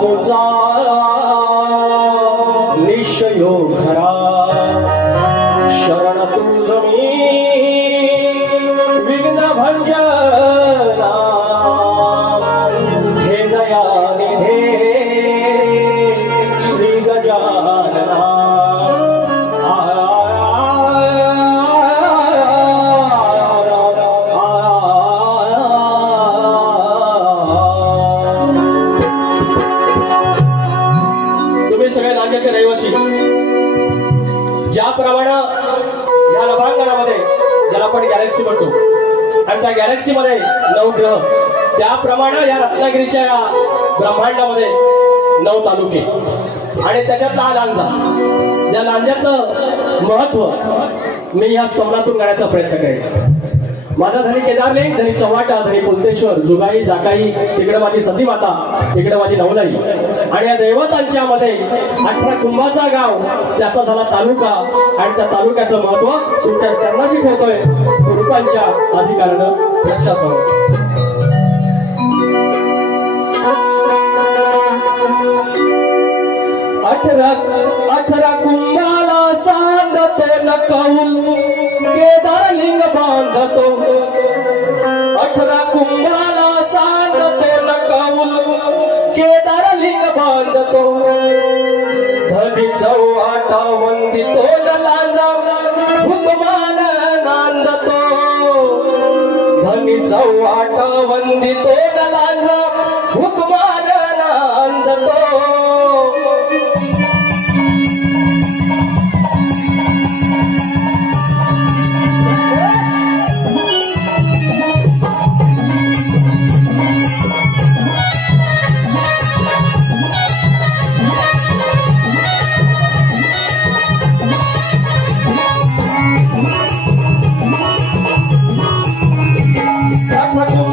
मुचा निश्चयो खरा ज्याप्रमाणे या लभांगणामध्ये ज्याला आपण गॅलेक्सी म्हणतो. आणि त्या गॅलेक्सीमध्ये नऊ ग्रह. त्याप्रमाणे या रत्नागिरीच्या या ब्रह्मांडामध्ये नऊ तालुके. आणि त्याच्यातला हा लांजा. या लांजाचं महत्त्व मी या स्तंभातून गाण्याचा प्रयत्न करेन. माझा धनी केदारलिंग धनी चव्हाटा धनी कुलतेश्वर जुगाई जाकाई तिकडे माझी सती माता तिकडे माझी नवलाई. आणि या दैवतांच्या मध्ये अठरा कुंभाचा गाव त्याचा झाला तालुका. आणि त्या तालुक्याचं महत्त्व तुमच्या चरणाशी ठेवतोय. कुरुपांच्या अधिकारानं प्रशासन अठरा अठरा कुंभाला सांगतो न कौल. लिंग धनी वंदितो न लांजा हुकमान नांदतो धनी चौवाटा वंदितो अठरा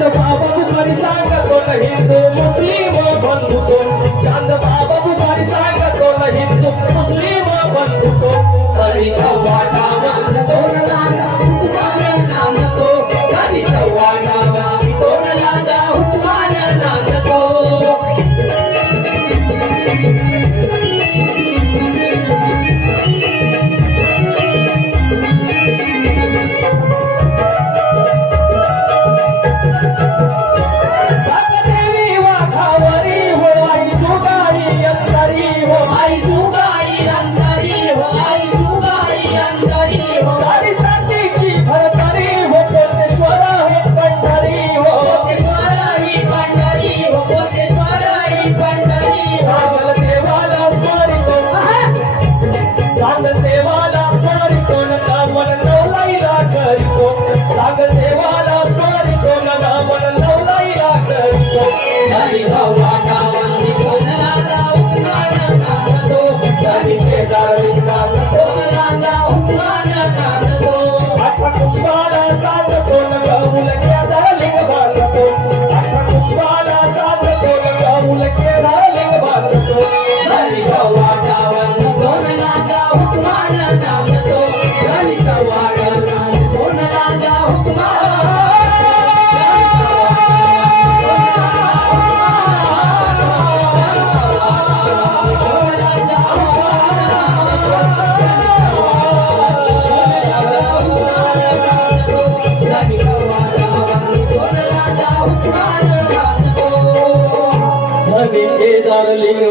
बाबा बुखारी सांगतो न स्मरितो न नवलाईला करितो. चांगल देवाला स्मरितो न मन नवलाईला करितो. अठरा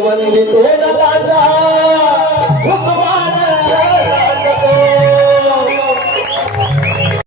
ವಂದಿಸೋ